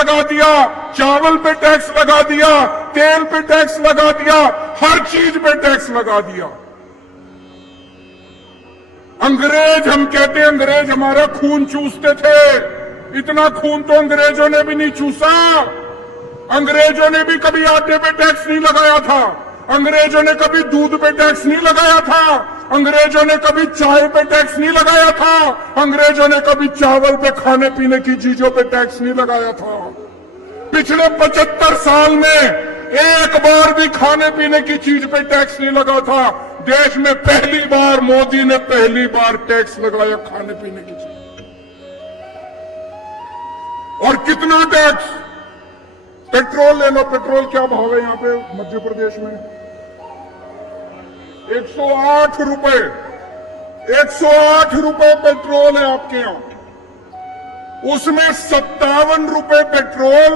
लगा दिया, चावल पे टैक्स लगा दिया, तेल पे टैक्स लगा दिया, हर चीज पे टैक्स लगा दिया। अंग्रेज, हम कहते हैं अंग्रेज हमारा खून चूसते थे, इतना खून तो अंग्रेजों ने भी नहीं चूसा। अंग्रेजों ने भी कभी आटे पे टैक्स नहीं लगाया था, अंग्रेजों ने कभी दूध पे टैक्स नहीं लगाया था, अंग्रेजों ने कभी चाय पे टैक्स नहीं लगाया था, अंग्रेजों ने कभी चावल पे, खाने पीने की चीजों पे टैक्स नहीं लगाया था। पिछले 75 साल में एक बार भी खाने पीने की चीज पे टैक्स नहीं लगा था। देश में पहली बार मोदी ने पहली बार टैक्स लगाया खाने पीने की चीज। और कितना टैक्स? पेट्रोल ले लो, पेट्रोल क्या भाव है यहां पे मध्य प्रदेश में? 108 रुपए, 108 रुपए पेट्रोल है आपके यहां। उसमें 57 रुपए पेट्रोल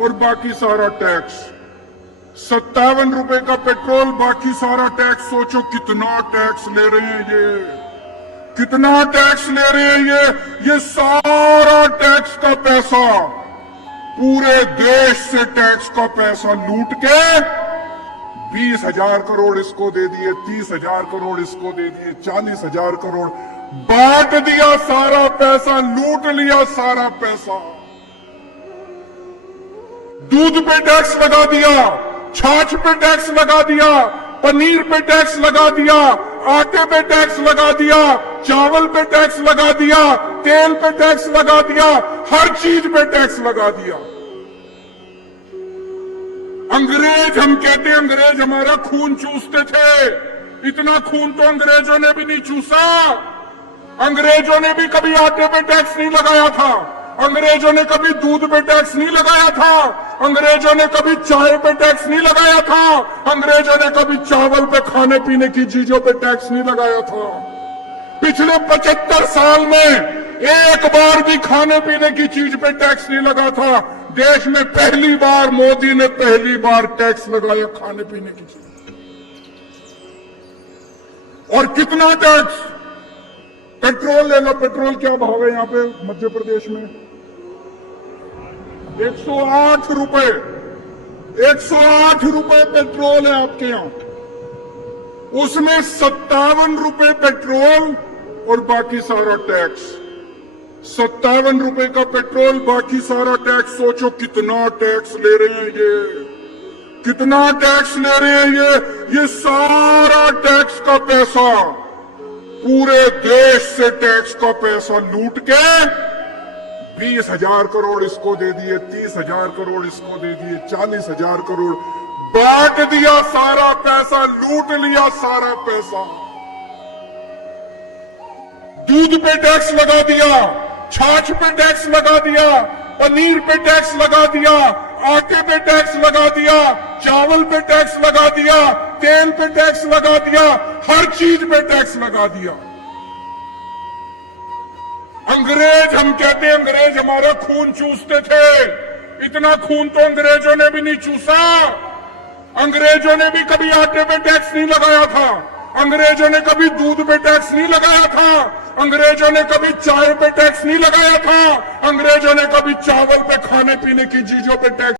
और बाकी सारा टैक्स। 57 रुपए का पेट्रोल, बाकी सारा टैक्स। सोचो कितना टैक्स ले रहे हैं ये, कितना टैक्स ले रहे हैं ये सारा टैक्स का पैसा, पूरे देश से टैक्स का पैसा लूट के 20,000 करोड़ इसको दे दिए, 30,000 करोड़ इसको दे दिए, 40,000 करोड़ बांट दिया, सारा पैसा लूट लिया, सारा पैसा। दूध पे टैक्स लगा दिया, छाछ पे टैक्स लगा दिया, पनीर पे टैक्स लगा दिया, आटे पे टैक्स लगा दिया, चावल पे टैक्स लगा दिया, तेल पे टैक्स लगा दिया, हर चीज पे टैक्स लगा दिया। अंग्रेज, हम कहते हैं अंग्रेज हमारा खून चूसते थे, इतना खून तो अंग्रेजों ने भी नहीं चूसा। अंग्रेजों ने भी कभी आटे पे टैक्स नहीं लगाया था, अंग्रेजों ने कभी दूध पे टैक्स नहीं लगाया था, अंग्रेजों ने कभी चाय पे टैक्स नहीं लगाया था, अंग्रेजों ने कभी चावल पे, खाने पीने की चीजों पे टैक्स नहीं लगाया था। पिछले 75 साल में एक बार भी खाने पीने की चीज पे टैक्स नहीं लगा था। देश में पहली बार मोदी ने पहली बार टैक्स लगाया खाने पीने की चीज। और कितना टैक्स? पेट्रोल ले लो, पेट्रोल क्या भाव है यहां पे मध्य प्रदेश में? 108 रुपए, 108 रुपए पेट्रोल है आपके यहां। उसमें 57 रुपए पेट्रोल और बाकी सारा टैक्स। 57 रुपए का पेट्रोल, बाकी सारा टैक्स। सोचो कितना टैक्स ले रहे हैं ये, कितना टैक्स ले रहे हैं ये सारा टैक्स का पैसा, पूरे देश से टैक्स का पैसा लूट के 20,000 करोड़ इसको दे दिए, 30,000 करोड़ इसको दे दिए, 40,000 करोड़ बांट दिया, सारा पैसा लूट लिया, सारा पैसा। दूध पे टैक्स लगा दिया, छाछ पे टैक्स लगा दिया, पनीर पे टैक्स लगा दिया, आटे पे टैक्स लगा दिया, चावल पे टैक्स लगा दिया, तेल पे टैक्स लगा दिया, हर चीज पे टैक्स लगा दिया। अंग्रेज, हम कहते हैं अंग्रेज हमारा खून चूसते थे, इतना खून तो अंग्रेजों ने भी नहीं चूसा। अंग्रेजों ने भी कभी आटे पे टैक्स नहीं लगाया था, अंग्रेजों ने कभी दूध पे टैक्स नहीं लगाया था, अंग्रेजों ने कभी चाय पे टैक्स नहीं लगाया था, अंग्रेजों ने कभी चावल पे, खाने पीने की चीजों पे टैक्स